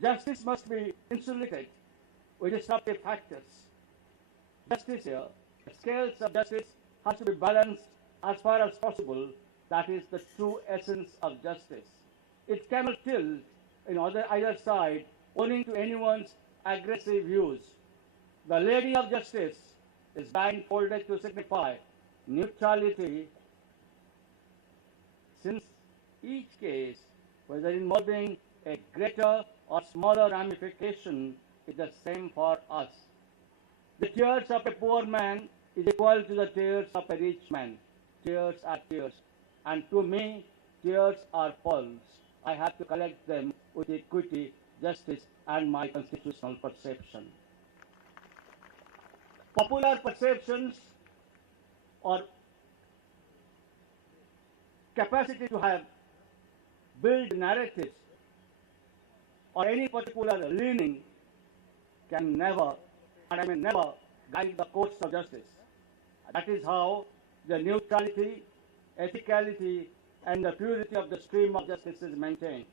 Justice must be insulated with disruptive factors. Justice here, the scales of justice has to be balanced as far as possible. That is the true essence of justice. It cannot tilt in either side owing to anyone's aggressive views. The Lady of Justice is blindfolded to signify neutrality, since each case, whether involving a greater or smaller ramification, is the same for us. The tears of a poor man is equal to the tears of a rich man. Tears are tears. And to me, tears are pearls. I have to collect them with equity, justice, and my constitutional perception. Popular perceptions or capacity to have build narratives or any particular leaning can never, and I mean never, guide the course of justice. That is how the neutrality, ethicality, and the purity of the stream of justice is maintained.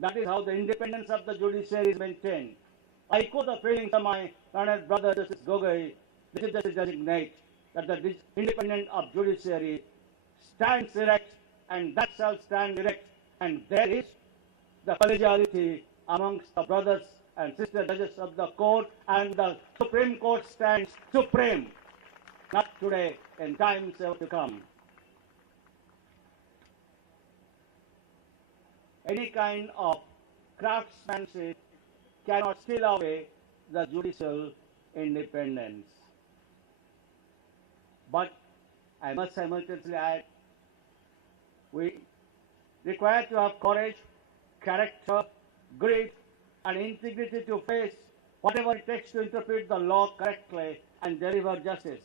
That is how the independence of the judiciary is maintained. I quote the feelings of my learned brother Justice Gogoi, the Chief Justice designate, that the independence of judiciary stands erect, and that shall stand erect, and there is the collegiality amongst the brothers and sister judges of the court, and the Supreme Court stands supreme, not today, in times to come. Any kind of craftsmanship cannot steal away the judicial independence. But I must simultaneously add, we require to have courage, character, grit, and integrity to face whatever it takes to interpret the law correctly and deliver justice.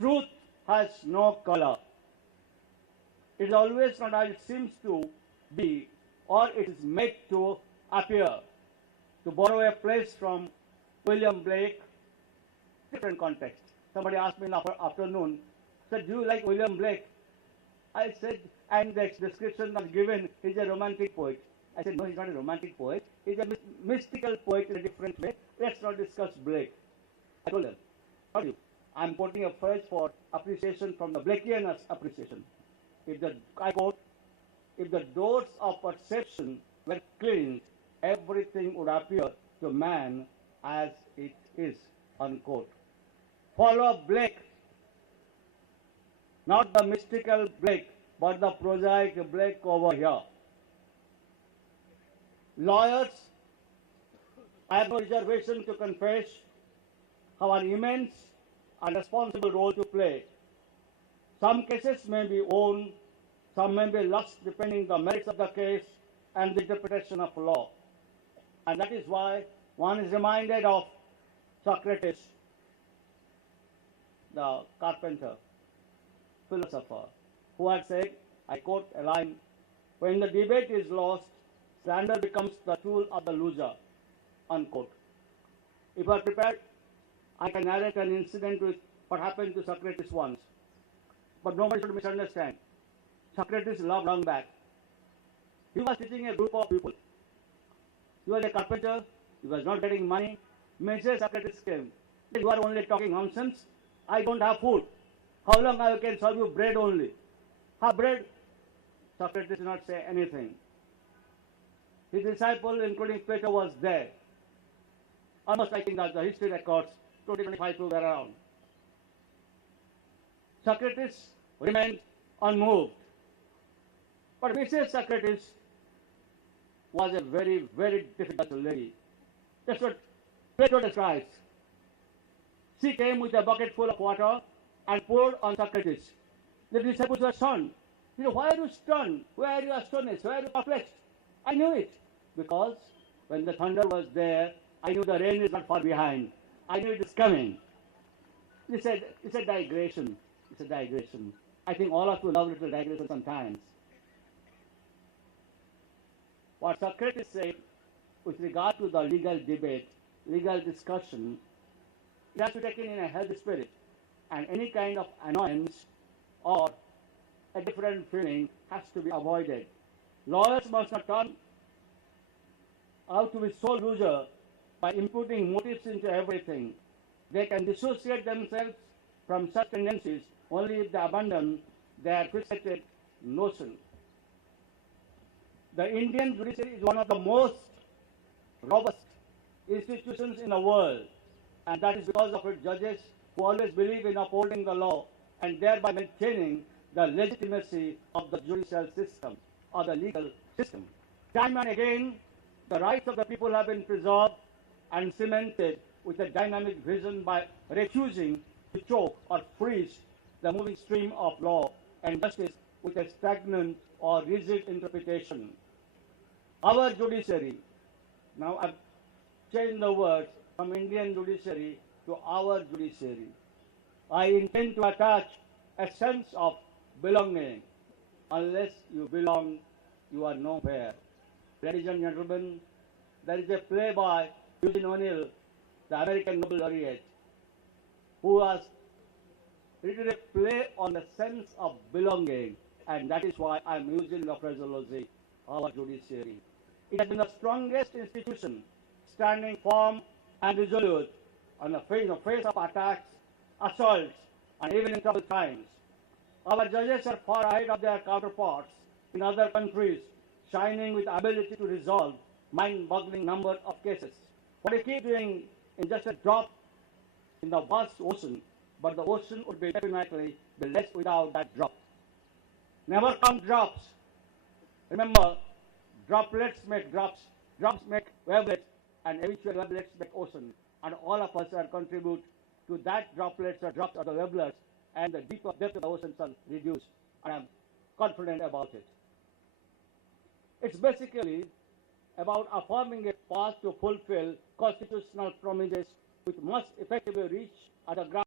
Truth has no color. It is always not as it seems to be, or it is made to appear. To borrow a phrase from William Blake, different context. Somebody asked me in the afternoon, said, "Do you like William Blake?" I said, and the description was given, he's a romantic poet. I said, no, he's not a romantic poet. He's a mystical poet in a different way. Let's not discuss Blake. I told him, not you. I'm quoting a phrase for appreciation from the Blakean appreciation. I quote, if the doors of perception were cleansed, everything would appear to man as it is, unquote. Follow Blake, not the mystical Blake, but the prosaic Blake over here. Lawyers, I have no reservation to confess, have an immense and responsible role to play. Some cases may be won, some may be lost depending on the merits of the case and the interpretation of law. And that is why one is reminded of Socrates, the carpenter, philosopher, who had said, I quote a line, when the debate is lost, slander becomes the tool of the loser, unquote. If you are prepared, I can narrate an incident with what happened to Socrates once. But nobody should misunderstand. Socrates loved long back. He was teaching a group of people. He was a carpenter, he was not getting money. Messiah Socrates came. You are only talking nonsense. I don't have food. How long I can serve you bread only? Have bread? Socrates did not say anything. His disciple, including Plato, was there. Almost I think that the history records 20-25 people were around. Socrates remained unmoved. But Mrs. Socrates was a very, very difficult lady. That's what Plato describes. She came with a bucket full of water and poured on Socrates. The disciples were stunned. You know, why are you stunned? Why are you astonished? Why are you perplexed? I knew it. Because when the thunder was there, I knew the rain is not far behind. I knew it is coming. He said, it's a digression. It's a digression. I think all of you love little digressions sometimes. What Socrates said with regard to the legal debate, legal discussion, it has to be taken in a healthy spirit. And any kind of annoyance or a different feeling has to be avoided. Lawyers must not turn how to be sole loser by imputing motives into everything. They can dissociate themselves from such tendencies only if they abandon their fixated notion. The Indian judiciary is one of the most robust institutions in the world, and that is because of its judges who always believe in upholding the law and thereby maintaining the legitimacy of the judicial system or the legal system. Time and again, the rights of the people have been preserved and cemented with a dynamic vision by refusing to choke or freeze the moving stream of law and justice with a stagnant or rigid interpretation. Our judiciary, now I've changed the words from Indian judiciary to our judiciary. I intend to attach a sense of belonging. Unless you belong, you are nowhere. Ladies and gentlemen, there is a play by Eugene O'Neill, the American Nobel laureate, who has written a play on the sense of belonging, and that is why I am using the phraseology, our judiciary. It has been the strongest institution, standing firm and resolute on the face of attacks, assaults, and even in troubled times. Our judges are far ahead of their counterparts in other countries, shining with ability to resolve mind-boggling number of cases. What they keep doing is just a drop in the vast ocean, but the ocean would be definitely be less without that drop. Never count drops. Remember, droplets make drops, drops make wavelets, and eventually wavelets make ocean. And all of us are contribute to that droplets or drops of the wavelets, and the deeper depth of the ocean shall reduce. And I'm confident about it. It's basically about affirming a path to fulfill constitutional promises which must effectively reach at the ground.